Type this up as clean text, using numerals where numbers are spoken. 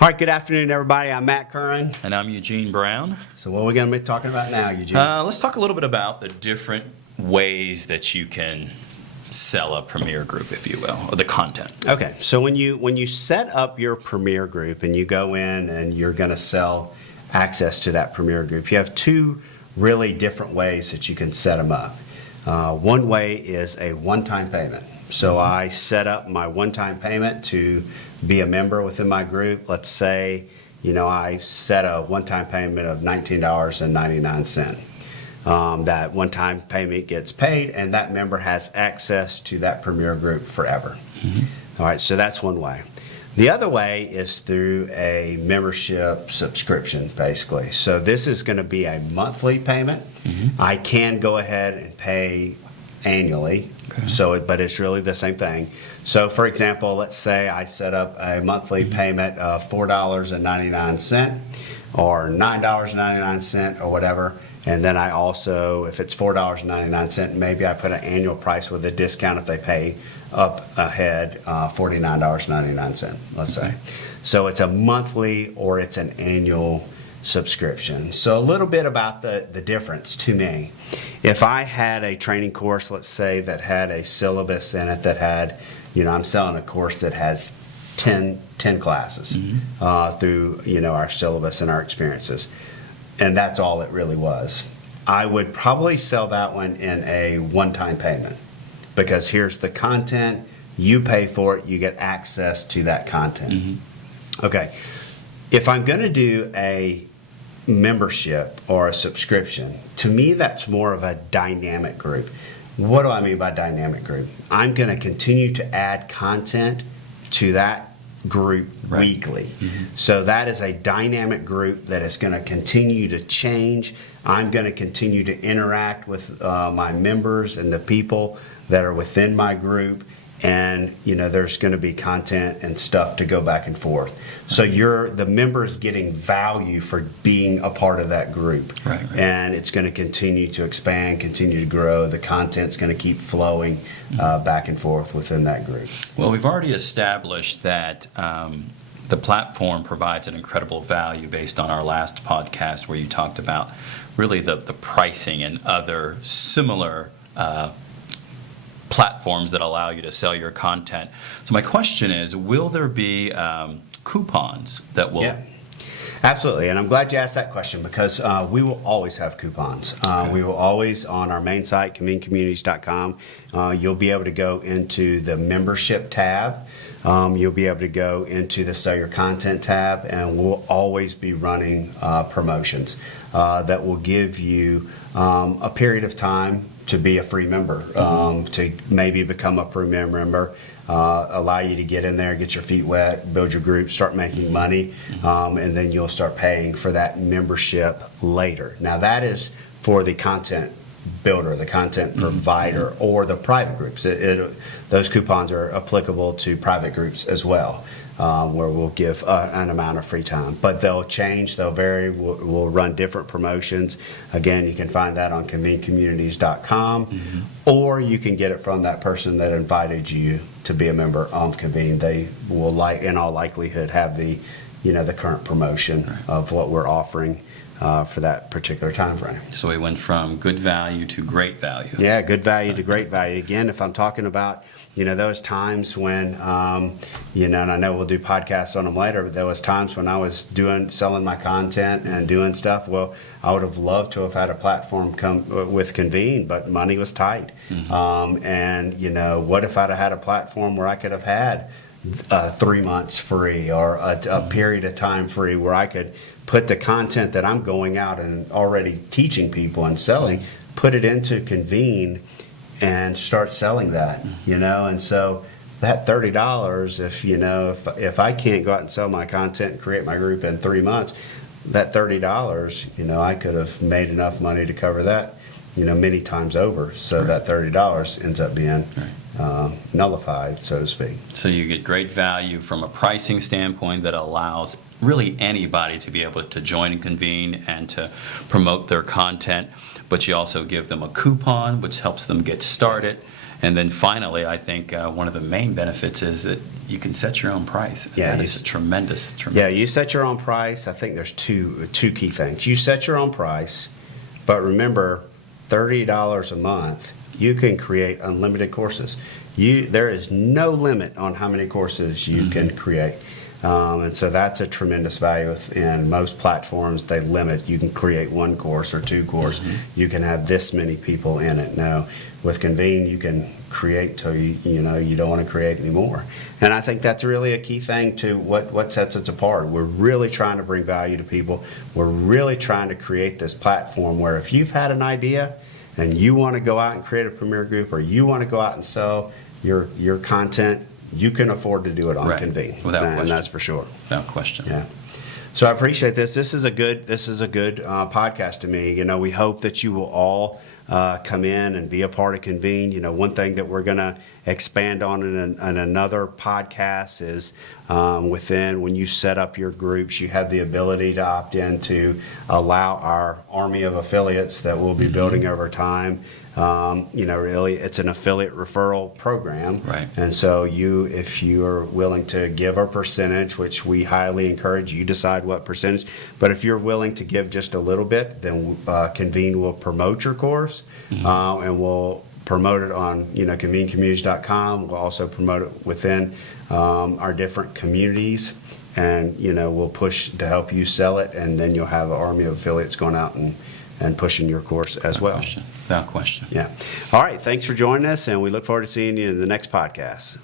All right, good afternoon, everybody. I'm Matt Curran. And I'm Eugene Brown. So what are we going to be talking about now, Eugene? Let's talk a little bit about the different ways that you can sell a Premier Group, if you will, or the content. Okay, so when you set up your Premier Group and you go in and you're going to sell access to that Premier Group, you have two really different ways that you can set them up. One way is a one-time payment. So I set up my one-time payment to be a member within my group. Let's say, I set a one-time payment of $19.99. That one-time payment gets paid, and that member has access to that Premier Group forever. All right, so that's one way. The other way is through a membership subscription, basically. So this is going to be a monthly payment. I can go ahead and pay annually, but it's really the same thing. So for example, let's say I set up a monthly payment of $4.99 or $9.99 or whatever, and then I also, if it's $4.99, maybe I put an annual price with a discount if they pay up ahead, $49.99, let's say. So it's a monthly or it's an annual subscription. So a little bit about the difference to me. If I had a training course, let's say, that had a syllabus in it that had, I'm selling a course that has 10 classes through, our syllabus and our experiences, and that's all it really was, I would probably sell that one in a one-time payment, because here's the content, you pay for it, you get access to that content. Okay, if I'm going to do a membership or a subscription, to me that's more of a dynamic group. What do I mean by dynamic group? I'm going to continue to add content to that group weekly. So that is a dynamic group that is going to continue to change. I'm going to continue to interact with my members and the people that are within my group, and there's going to be content and stuff to go back and forth. So the member is getting value for being a part of that group, and it's going to continue to expand, continue to grow. The content's going to keep flowing back and forth within that group. Well, we've already established that the platform provides an incredible value based on our last podcast where you talked about really the pricing and other similar platforms that allow you to sell your content. So my question is, will there be coupons that will... Yeah, absolutely, and I'm glad you asked that question, because we will always have coupons. We will always, on our main site, convenecommunities.com, you'll be able to go into the membership tab. You'll be able to go into the Sell Your Content tab, and we'll always be running promotions that will give you a period of time to be a free member, to maybe become a Premier member, allow you to get in there, get your feet wet, build your group, start making money, and then you'll start paying for that membership later. Now that is for the content builder, the content provider, or the private groups. Those coupons are applicable to private groups as well, where we'll give an amount of free time. But they'll change, they'll vary, we'll run different promotions. Again, you can find that on convenecommunities.com, or you can get it from that person that invited you to be a member of Convene. They will, in all likelihood, have the current promotion of what we're offering for that particular time frame. So we went from good value to great value. Yeah, good value to great value. Again, if I'm talking about those times when, and I know we'll do podcasts on them later, but there was times when I was selling my content and doing stuff. Well, I would have loved to have had a platform come with Convene, but money was tight. And, what if I'd have had a platform where I could have had 3 months free, or a period of time free, where I could put the content that I'm going out and already teaching people and selling, put it into Convene and start selling that, and so that $30, if I can't go out and sell my content and create my group in 3 months, that $30, I could have made enough money to cover that, many times over. So that $30 ends up being nullified, so to speak. So you get great value from a pricing standpoint that allows really anybody to be able to join and Convene and to promote their content, but you also give them a coupon, which helps them get started. And then finally, I think one of the main benefits is that you can set your own price. Yeah, That you is a tremendous. Yeah, you set your own price. I think there's two key things. You set your own price, but remember, $30 a month, you can create unlimited courses. There is no limit on how many courses you can create. And so that's a tremendous value. In most platforms, they limit. You can create one course or two courses. You can have this many people in it. Now, with Convene, you can create till you don't want to create anymore. And I think that's really a key thing to what sets us apart. We're really trying to bring value to people. We're really trying to create this platform where if you've had an idea and you want to go out and create a premier group, or you want to go out and sell your content, you can afford to do it on Right. Convene. Without and question. that's for sure. Without question. Yeah. So I appreciate this. This is a good podcast to me. We hope that you will all come in and be a part of Convene. One thing that we're going to expand on in another podcast is when you set up your groups, you have the ability to opt in to allow our army of affiliates that we'll be building over time. Really, it's an affiliate referral program. Right. And so if you are willing to give a percentage, which we highly encourage, you decide what percentage, but if you're willing to give just a little bit, then Convene will promote your course, and we'll promote it on, convenecommunities.com. We'll also promote it within our different communities, and, we'll push to help you sell it, and then you'll have an army of affiliates going out and pushing your course as well. Without question. Yeah. All right. Thanks for joining us, and we look forward to seeing you in the next podcast.